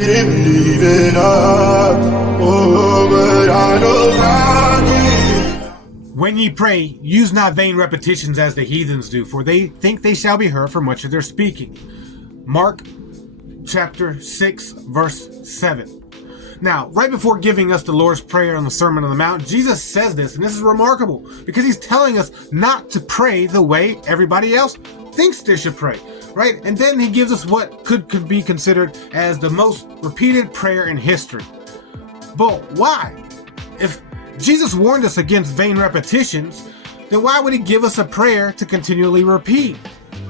Didn't believe in us, oh, but I know God. When ye pray, use not vain repetitions as the heathens do, for they think they shall be heard for much of their speaking. Mark chapter 6, verse 7. Now, right before giving us the Lord's Prayer on the Sermon on the Mount, Jesus says this, and this is remarkable, because he's telling us not to pray the way everybody else thinks they should pray, right? And then he gives us what could be considered as the most repeated prayer in history. But why? If Jesus warned us against vain repetitions, then why would he give us a prayer to continually repeat?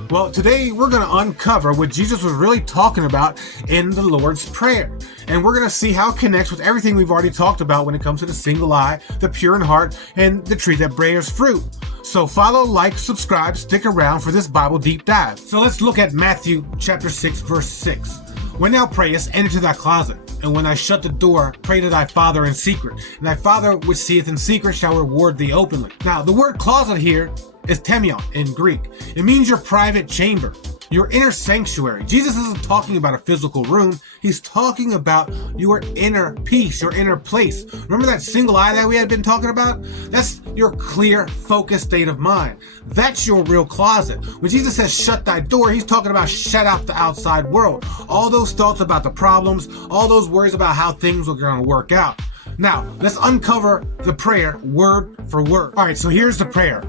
Well, today we're going to uncover what Jesus was really talking about in the Lord's Prayer. And we're going to see how it connects with everything we've already talked about when it comes to the single eye, the pure in heart, and the tree that bears fruit. So follow, like, subscribe, stick around for this Bible deep dive. So let's look at Matthew chapter 6, verse 6. When thou prayest, enter to thy closet, and when I shut the door, pray to thy Father in secret. And thy Father which seeth in secret shall reward thee openly. Now, the word closet here is temion in Greek. It means your private chamber, your inner sanctuary. Jesus isn't talking about a physical room. He's talking about your inner peace, your inner place. Remember that single eye that we had been talking about? That's your clear, focused state of mind. That's your real closet. When Jesus says shut thy door, he's talking about shut out the outside world. All those thoughts about the problems, all those worries about how things are going to work out. Now, let's uncover the prayer word for word. All right, so here's the prayer.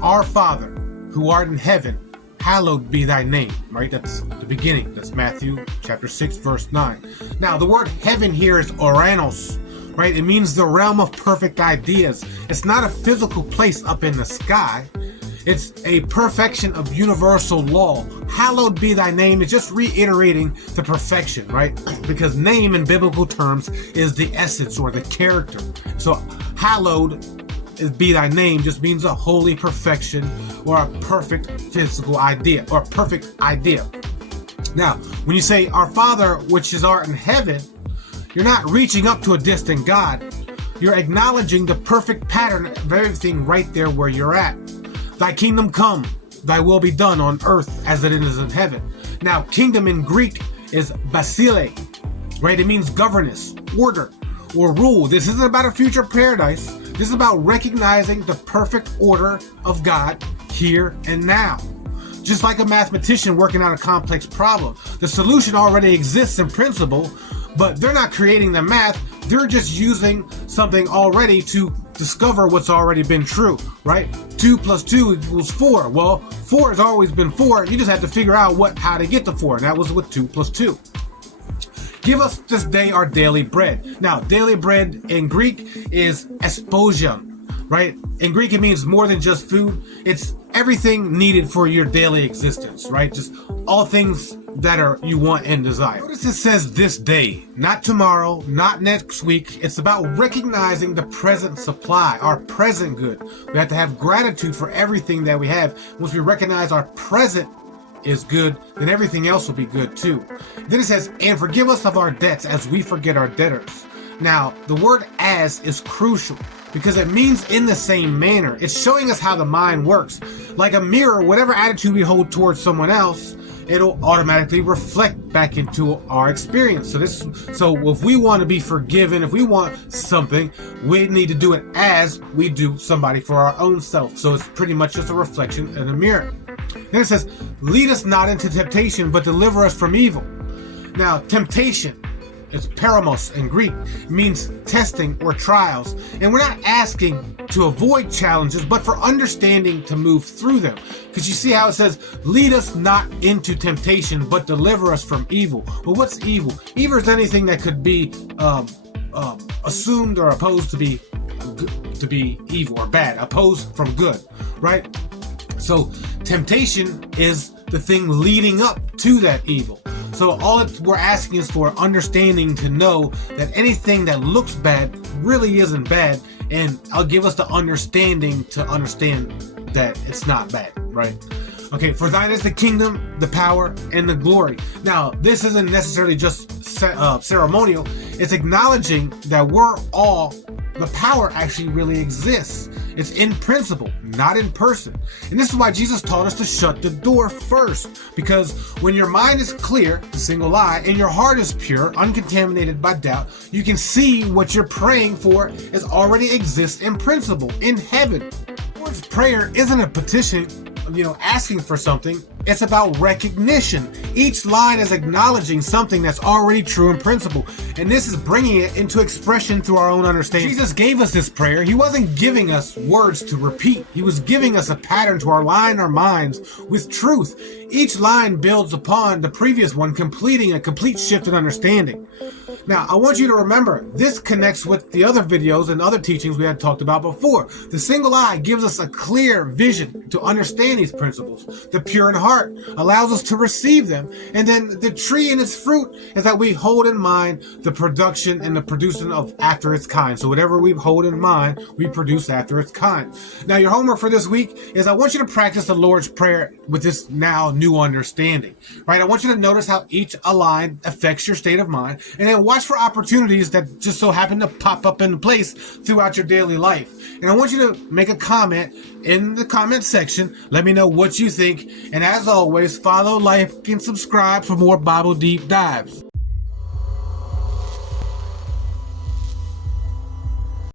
Our Father, who art in heaven, hallowed be thy name, right? That's the beginning. That's Matthew chapter 6, verse 9. Now, the word heaven here is oranos, right? It means the realm of perfect ideas. It's not a physical place up in the sky. It's a perfection of universal law. Hallowed be thy name is just reiterating the perfection, right? Because name in biblical terms is the essence or the character. So hallowed be thy name just means a holy perfection or a perfect physical idea or perfect idea. Now, when you say our Father which is art in heaven, you're not reaching up to a distant God. You're acknowledging the perfect pattern of everything right there where you're at. Thy kingdom come, thy will be done on earth as it is in heaven. Now, kingdom in Greek is basile, right? It means governance, order, or rule. This isn't about a future paradise. This is about recognizing the perfect order of God here and now. Just like a mathematician working out a complex problem, the solution already exists in principle, but they're not creating the math. They're just using something already to discover what's already been true, right? 2 plus 2 equals 4. Well, 4 has always been 4. You just have to figure out how to get to 4, and that was with 2 plus 2. Give us this day our daily bread. Now, daily bread in Greek is esposion, right? In Greek, it means more than just food. It's everything needed for your daily existence, right? Just all things that you want and desire. Notice it says this day, not tomorrow, not next week. It's about recognizing the present supply, our present good. We have to have gratitude for everything that we have. Once we recognize our present is good, then everything else will be good too. Then it says, and forgive us of our debts as we forget our debtors. Now, the word as is crucial because it means in the same manner. It's showing us how the mind works. Like a mirror, whatever attitude we hold towards someone else, it'll automatically reflect back into our experience. So if we want to be forgiven, if we want something, we need to do it as we do somebody for our own self. So it's pretty much just a reflection in a mirror. Then it says, lead us not into temptation, but deliver us from evil. Now, temptation is paramos in Greek. It means testing or trials. And we're not asking to avoid challenges, but for understanding to move through them. Because you see how it says, lead us not into temptation, but deliver us from evil. Well, what's evil? Evil is anything that could be assumed or opposed to be evil or bad, opposed from good, right? So temptation is the thing leading up to that evil. So all we're asking is for understanding to know that anything that looks bad really isn't bad, and I'll give us the understanding to understand that it's not bad, right? Okay, for thine is the kingdom, the power, and the glory. Now, this isn't necessarily just ceremonial. It's acknowledging that the power actually really exists. It's in principle, not in person. And this is why Jesus taught us to shut the door first. Because when your mind is clear, the single eye, and your heart is pure, uncontaminated by doubt, you can see what you're praying for is already exists in principle, in heaven. Lord's Prayer isn't a petition, asking for something. It's about recognition. Each line is acknowledging something that's already true in principle, and this is bringing it into expression through our own understanding. Jesus gave us this prayer. He wasn't giving us words to repeat. He was giving us a pattern to align our minds with truth. Each line builds upon the previous one, completing a complete shift in understanding. Now, I want you to remember, this connects with the other videos and other teachings we had talked about before. The single eye gives us a clear vision to understand these principles. The pure in heart allows us to receive them. And then the tree and its fruit is that we hold in mind the production and the producing of after its kind. So whatever we hold in mind, we produce after its kind. Now, your homework for this week is I want you to practice the Lord's Prayer with this now new understanding, right? I want you to notice how each line affects your state of mind, and then watch for opportunities that just so happen to pop up in place throughout your daily life. And I want you to make a comment in the comment section. Let me know what you think. And as always, follow, like, and subscribe for more Bible deep dives.